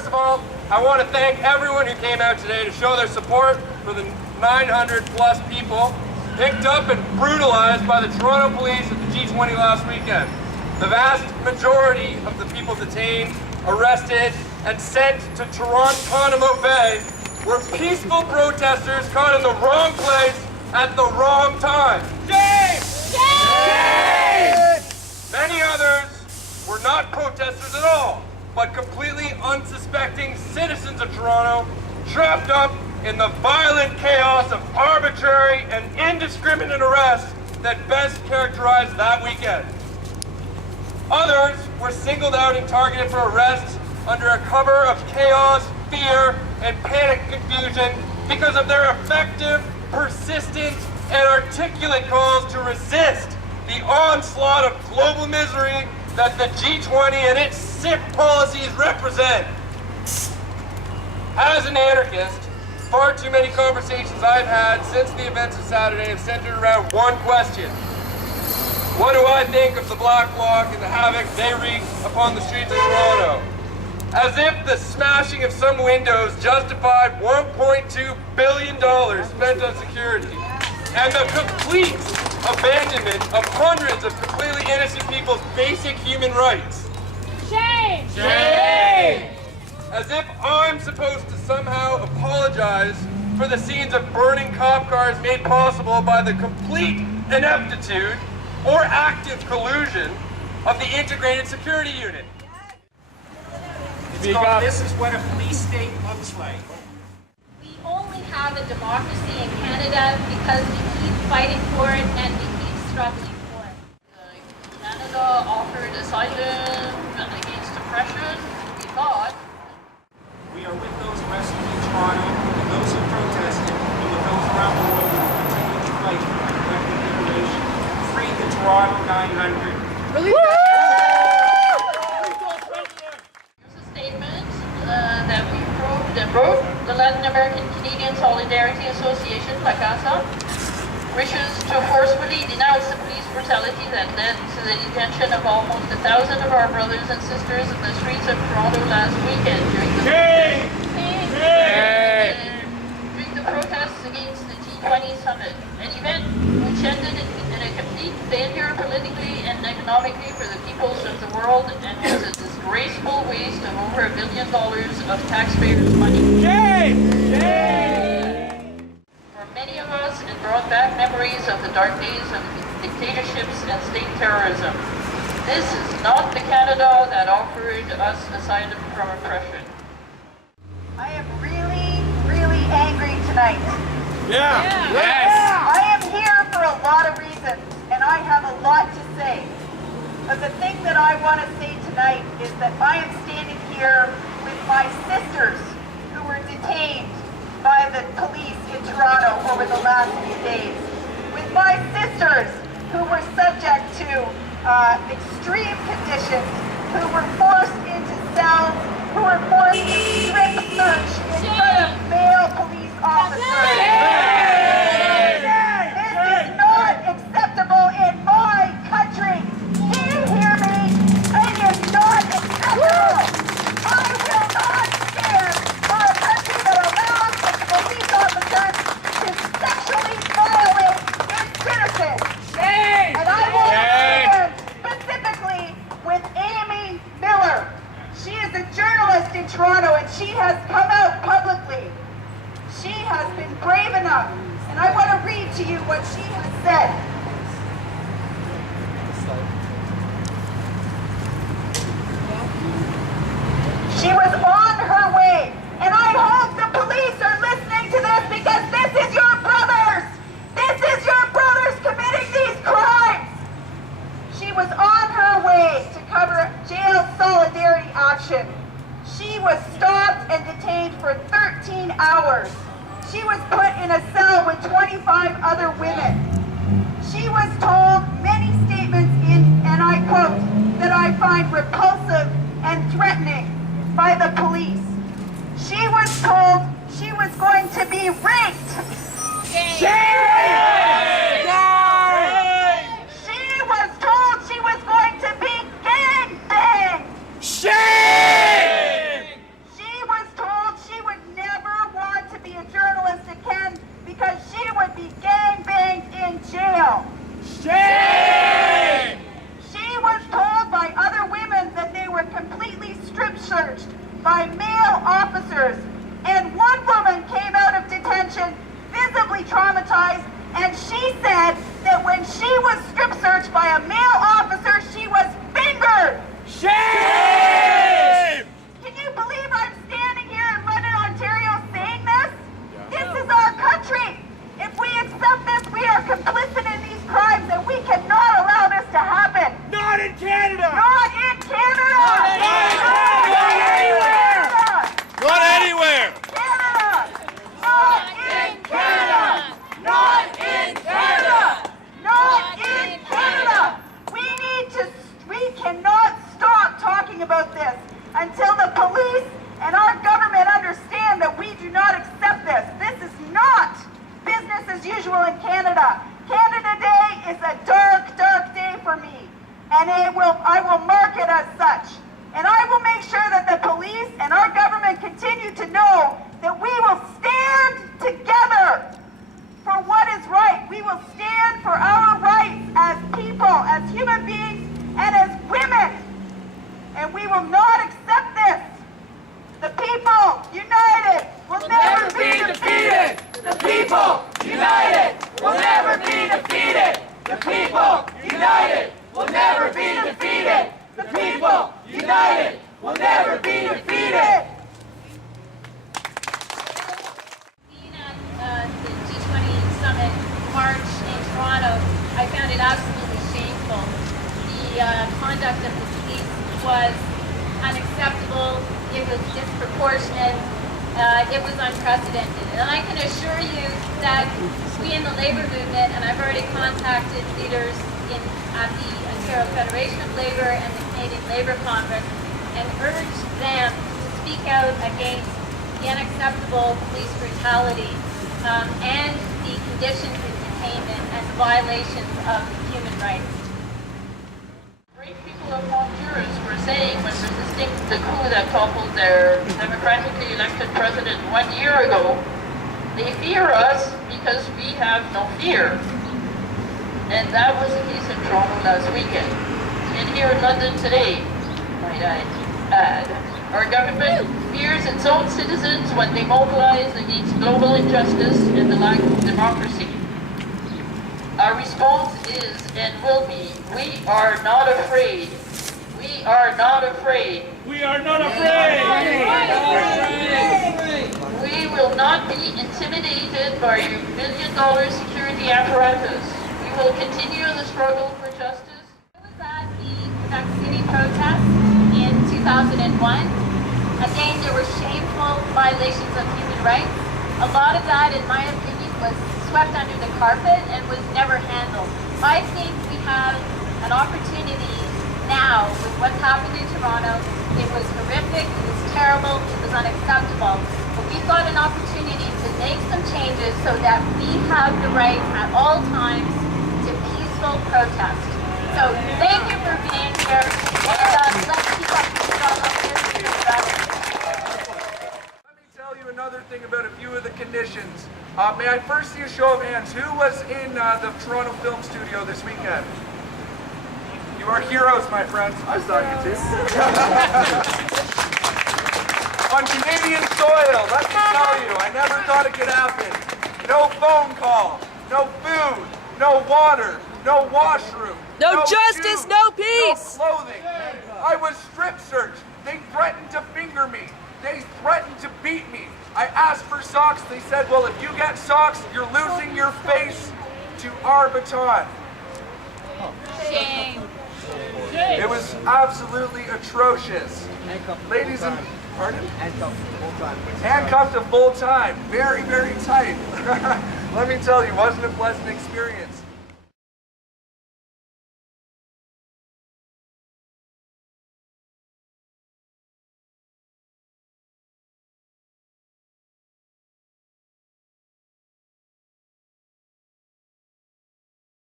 First of all, I want to thank everyone who came out today to show their support for the 900 plus people picked up and brutalized by the Toronto police at the G20 last weekend. The vast majority of the people detained, arrested, and sent to Guantanamo Bay were peaceful protesters caught in the wrong place at the wrong time. Shame! Shame! Many others were not protesters at all, but completely unsuspecting citizens of Toronto trapped up in the violent chaos of arbitrary and indiscriminate arrests that best characterized that weekend. Others were singled out and targeted for arrests under a cover of chaos, fear, and panic confusion because of their effective, persistent, and articulate calls to resist the onslaught of global misery that the G20 and its sick policies represent. As an anarchist, far too many conversations I've had since the events of Saturday have centered around one question. What do I think of the Black Bloc and the havoc they wreak upon the streets of Toronto? As if the smashing of some windows justified $1.2 billion spent on security, and the complete abandonment of hundreds of completely innocent people's basic human rights. Shame! Shame! As if I'm supposed to somehow apologize for the scenes of burning cop cars made possible by the complete ineptitude or active collusion of the integrated security unit. This is what a police state looks like. We only have a democracy in Canada because we keep fighting for it and we keep struggling for it. Canada offered asylum against oppression, we thought. We are with those arrested in Toronto, with those who protested, and with those around the world who continue to fight for our collective liberation. Free the Toronto 900. Release that we approved and wrote. The Latin American Canadian Solidarity Association, La Casa, wishes to forcefully denounce the police brutality that led to the detention of almost 1,000 of our brothers and sisters in the streets of Toronto last weekend during the protests against the G20 summit, an event which ended in a complete failure politically and economically for the peoples of the world and was a disgraceful waste of over $1 billion of taxpayers' money. For many of us, it brought back memories of the dark days of dictatorships and state terrorism. This is not the Canada that offered us asylum from oppression. I am really, really angry tonight. Yeah. I am here for a lot of reasons, and I have a lot to say. But the thing that I want to say tonight is that I am standing here with my sisters who were detained by the police in Toronto over the last few days. With my sisters who were subject to extreme conditions, who were forced into cells, who were forced to strip search in front of male police officers. This is not acceptable in my country. Do you hear me? It is not acceptable. I will not stand for a country that allows its police officers to sexually violate its citizens. And I will stand specifically with Amy Miller. She is a journalist in Toronto and she has come out publicly. She has been brave enough, and I want to read to you what she has said. She was on her way, and I hope the police are listening to this because this is your brothers! This is your brothers committing these crimes! She was on her way to cover jail solidarity action. She was stopped and detained for 13 hours. She was put in a cell with 25 other women. She was told many statements and I quote, that I find repulsive and threatening by the police. She was told she was going to be raped. She was told she was going to be gangbanged. She cannot stop talking about this until the police and our government understand that we do not accept this. This is not business as usual in Canada. Canada Day is a dark, dark day for me, and I will mark it as such. And I will make sure that the police and our government continue to know that we will stand together for what is right. We will stand for our rights as people, as human beings, and as women. And we will not accept this. The people united will never be defeated. The people united will never be defeated. The people united will never be defeated. The people united will never be defeated. Being at the G20 summit march in Toronto, I found it absolutely shameful. The conduct of the police was unacceptable. It was disproportionate. It was unprecedented. And I can assure you that we in the labor movement, and I've already contacted leaders at the Ontario Federation of Labour and the Canadian Labour Congress, and urged them to speak out against the unacceptable police brutality and the conditions of detainment and the violations of human rights. Great people of Honduras were saying when resisting the coup that toppled their democratically elected president 1 year ago, they fear us because we have no fear. And that was the case in Toronto last weekend. And here in London today, might I add, our government fears its own citizens when they mobilize against global injustice and the lack of democracy. Our response is and will be, we are not afraid. We are not afraid. We are not afraid. We will not be intimidated by your billion-dollar security apparatus. We will continue the struggle for justice. I was at the Quebec City protest in 2001. Again, there were shameful violations of human rights. A lot of that, in my opinion, was swept under the carpet and was never handled. I think we have an opportunity now with what's happened in Toronto. It was horrific, it was terrible, it was unacceptable. But we've got an opportunity to make some changes so that we have the right at all times to peaceful protest. So thank you for being here, and let's keep up the struggle here. Let me tell you another thing about a few of the conditions. May I first see a show of hands? Who was in the Toronto Film Studio this weekend? You are heroes, my friends. I saw you too. On Canadian soil, let me tell you, I never thought it could happen. No phone call, no food, no water, no washroom, No justice, shoes, no peace. no clothing. I was strip searched. They threatened to finger me. They threatened to beat me. I asked for socks. They said, well, if you get socks, you're losing your face to our baton. Shame. It was absolutely atrocious. Ladies and pardon? Handcuffed to full time. Very, very tight. Let me tell you, it wasn't a pleasant experience.